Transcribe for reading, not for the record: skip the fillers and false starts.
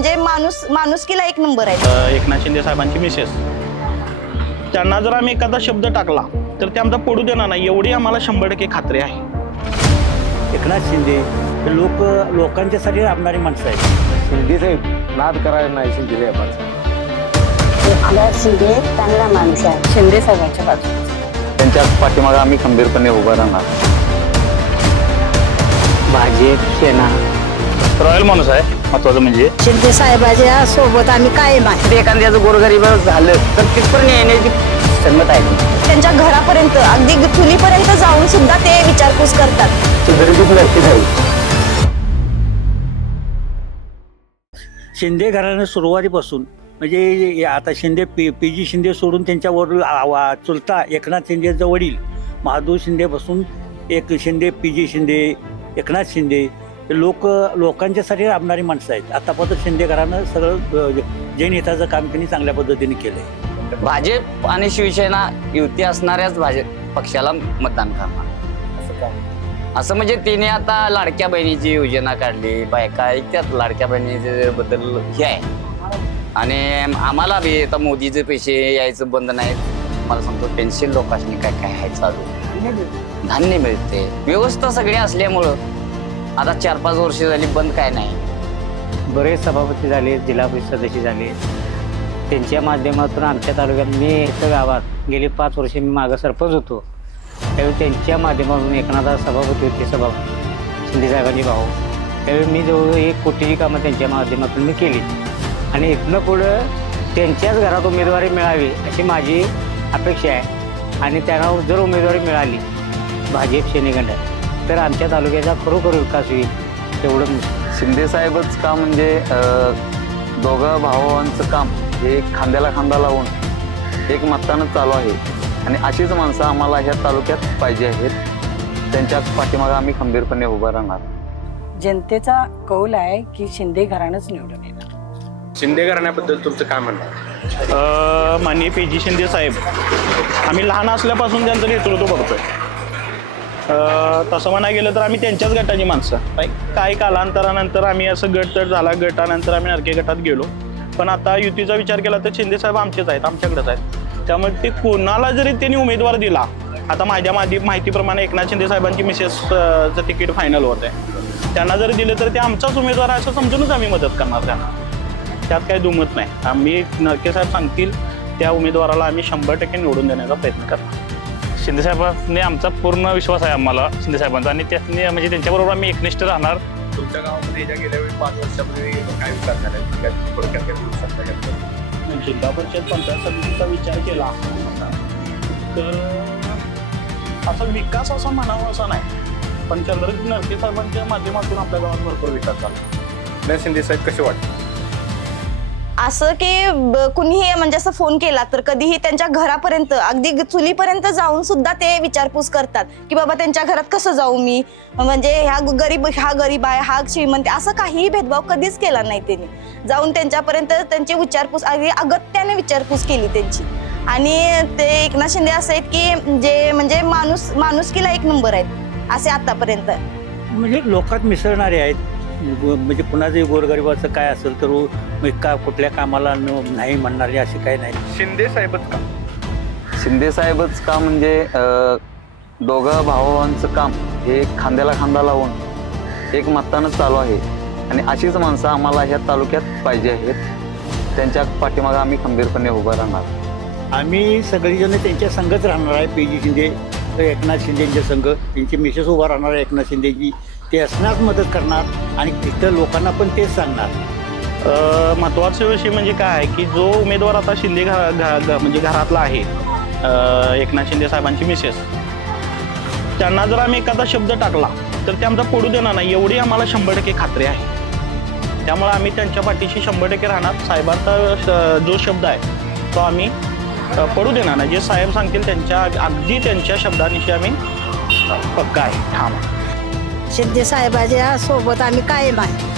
म्हणजे माणुसकीला एक नंबर आहे. एकनाथ शिंदे साहेबांची मिसेस, त्यांना जर आम्ही एखादा शब्द टाकला तर ते आमचा पडू देणार नाही एवढी आम्हाला 100% खात्री आहे. एकनाथ शिंदे हे लोकांच्यासाठी राबणारी माणसं आहेत. शिंदे साहेब नाद करायला नाही शिंदे साहेबांचा. एकनाथ शिंदे चांगला माणूस आहे. शिंदे साहेबांच्या बाजूला त्यांच्या पाठीमागे आम्ही खंबीरपणे उभा राहणार. भाजप सेना रॉयल माणूस आहे. महत्वाचं म्हणजे शिंदे साहेबांच्या सोबत आम्ही कायम आहे. एखाद्याचं गोरगरीब झालं तर तिथपर्यंत येण्याची संमत आहे. त्यांच्या घरापर्यंत अगदी चुलीपर्यंत जाऊन सुद्धा ते विचारपूस करतात. गरिबीत लक्ष आहे. शिंदे घराण्याने सुरुवातीपासून म्हणजे आता शिंदे पी.जी. शिंदे सोडून त्यांच्यावर चुलता एकनाथ शिंदेचा वडील महादेव शिंदेपासून एक शिंदे पी.जी. शिंदे एकनाथ शिंदे लोकांच्यासाठी राबणारी माणसं आहेत. आतापर्यंत शिंदे घरानं सगळं जैन हिताचं काम त्यांनी चांगल्या पद्धतीने केलंय. भाजप आणि शिवसेना युती असणाऱ्याच भाजप पक्षाला मतदान करणार. असं म्हणजे तिने आता लाडक्या बहिणीची योजना काढली. बायका ऐकत्यात लाडक्या बहिणीचे बद्दल हे आहे. आणि आम्हाला बी आता मोदीचे पैसे यायचं बंद नाही. मला सांगतो पेन्शन लोकांनी काय काय आहे चालू, धान्य मिळते, व्यवस्था सगळी असल्यामुळं आता 4-5 वर्ष झाली बंद काय नाही. बरेच सभापती झाले, जिल्हा परिषद सदस्य झाले. त्यांच्या माध्यमातून आमच्या तालुक्यात मी इथं गावात गेली 5 वर्ष मी मागं सरपंच होतो. त्यावेळी त्यांच्या माध्यमातून एकनाथ सभापती होते, सभापती शिंदे साहेबांनी भाऊ. त्यावेळी मी जवळ 1 कोटीची कामं त्यांच्या माध्यमातून मी केली. आणि इथनं पुढं त्यांच्याच घरात उमेदवारी मिळावी अशी माझी अपेक्षा आहे. आणि त्यांना जर उमेदवारी मिळाली भाजप सेनेकडं तर आमच्या तालुक्याचा खरोखर विकास होईल. तेवढं शिंदे साहेबच काम म्हणजे दोघं भावांचं काम हे खांद्याला खांदा लावून एक मतानं चालू आहे. आणि अशीच माणसं आम्हाला ह्या तालुक्यात पाहिजे आहेत. त्यांच्या पाठीमागे आम्ही खंबीरपणे उभा राहणार. जनतेचा कौल आहे की शिंदे घराणंच निवडून येणार. शिंदे घराण्याबद्दल तुमचं काय म्हणणं आहे? माननीय पी.जी. शिंदे साहेब आम्ही लहान असल्यापासून त्यांचं नेतृत्व बघतोय. तसं म्हणायला गेलं तर आम्ही त्यांच्याच गटाची माणसं. काही कालांतरानंतर आम्ही असं गट तर झाला, गटानंतर आम्ही नरके गटात गेलो. पण आता युतीचा विचार केला तर शिंदे साहेब आमचेच आहेत, आमच्याकडेच आहेत. त्यामुळे ते कोणाला जरी त्यांनी उमेदवार दिला, आता माझ्या माहितीप्रमाणे एकनाथ शिंदे साहेबांची मिसेसचं तिकीट फायनल होत आहे, त्यांना जरी दिलं तर ते आमचाच उमेदवार आहे असं समजूनच आम्ही मदत करणार त्यांना. त्यात काही दुमत नाही. आम्ही नरके साहेब सांगतील त्या उमेदवाराला आम्ही 100% निवडून देण्याचा प्रयत्न करणार. शिंदे साहेबांनी आमचा पूर्ण विश्वास आहे आम्हाला शिंदे साहेबांचा. आणि त्याने म्हणजे त्यांच्याबरोबर आम्ही एकनिष्ठ राहणार. तुमच्या गावामध्ये गेल्या वेळी 5 वर्षापूर्वी काय विकास झाला? जिल्हा परिषद पंचायत समितीचा विचार केला तर असा विकास असा म्हणावा असा नाही, पण चंद्रजित नरके साहेबांच्या माध्यमातून आपल्या गावात भरपूर विकास झाला. शिंदे साहेब कसे वाटतात? असं की कुणीही म्हणजे असं फोन केला तर कधीही त्यांच्या घरापर्यंत अगदी चुलीपर्यंत जाऊन सुद्धा ते विचारपूस करतात की बाबा त्यांच्या घरात कसं जाऊ मी, म्हणजे हा गरीब आहे, हा श्रीमंत, असं काहीही भेदभाव कधीच केला नाही त्यांनी. जाऊन त्यांच्यापर्यंत त्यांची विचारपूस अगदी अगत्याने विचारपूस केली त्यांची. आणि ते एकनाथ शिंदे असे आहेत की जे म्हणजे माणुसकीला एक नंबर आहेत असे आतापर्यंत. म्हणजे लोकात मिसळणारे आहेत. म्हणजे कुणाचंही गोरगरिबाचं काय असेल तर कुठल्या कामाला नाही म्हणणारे असे काही नाही. शिंदे साहेबच का? शिंदे साहेबच काम म्हणजे दोघं भावांचं काम हे खांद्याला खांदा लावून एक मतानं चालू आहे. आणि अशीच माणसं आम्हाला ह्या तालुक्यात पाहिजे आहेत. त्यांच्या पाठीमागे आम्ही खंबीरपणे उभा राहणार. आम्ही सगळीजण त्यांच्या संघच राहणार आहे. पी.जी. शिंदे एकनाथ शिंदेच्या संघ, त्यांची मिसेस उभा राहणार आहे एकनाथ शिंदेची. ते असण्यास मदत करणार आणि तिथं लोकांना पण तेच सांगणार. महत्त्वाचा विषय म्हणजे काय आहे की जो उमेदवार आता शिंदे म्हणजे घरातला आहे, एकनाथ शिंदे साहेबांची मिसेस, त्यांना जर आम्ही एखादा शब्द टाकला तर ते आमचा पडू देणार नाही एवढी आम्हाला 100% खात्री आहे. त्यामुळे आम्ही त्यांच्या पाठीशी 100% राहणार. साहेबांचा जो शब्द आहे तो आम्ही पडू देणार नाही. जे साहेब सांगतील अगदी त्यांच्या शब्दानिशी आम्ही पक्का आहे, ठाम आहे. शिंदे साहेबांच्या सोबत आम्ही कायम आहे.